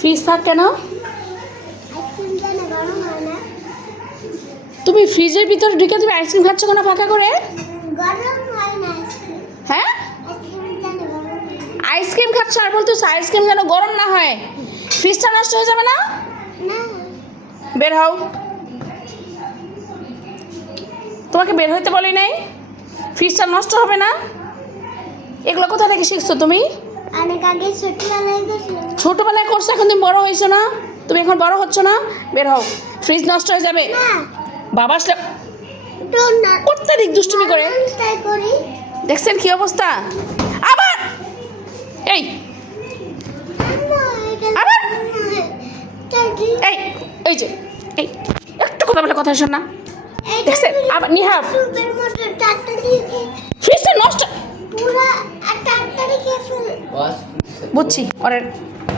Fridge থাক কেন? তুমি ফ্রিজের ভিতরে ঢুকে তুমি আইসক্রিম খাচ্ছ কেন ফাঁকা করে? হ্যাঁ, আইসক্রিম খাচ্ছ আর বলতেছো আইসক্রিম যেন গরম না হয়, ফ্রিজটা নষ্ট হয়ে যাবে না? বের হও। তোমাকে বের হইতে বলি নাই? ফ্রিজটা নষ্ট হবে না। এগুলো কোথা থেকে শিখছো তুমি? অনেক আগে ছোটবেলায় করছো, এখন তুমি বড় হয়েছো না? তুমি এখন বড় হচ্ছ না? বের হও, ফ্রিজ নষ্ট হয়ে যাবে। বাবা আসলে অত্যাধিক দুষ্টুমি করে। দেখছেন কি অবস্থা? আবার এই আবার এই এই যে এই একটু কথা বলে কথা শোন না। দেখছেন আবার নিহাব ফ্রিজটা নষ্ট। বুঝছি ওর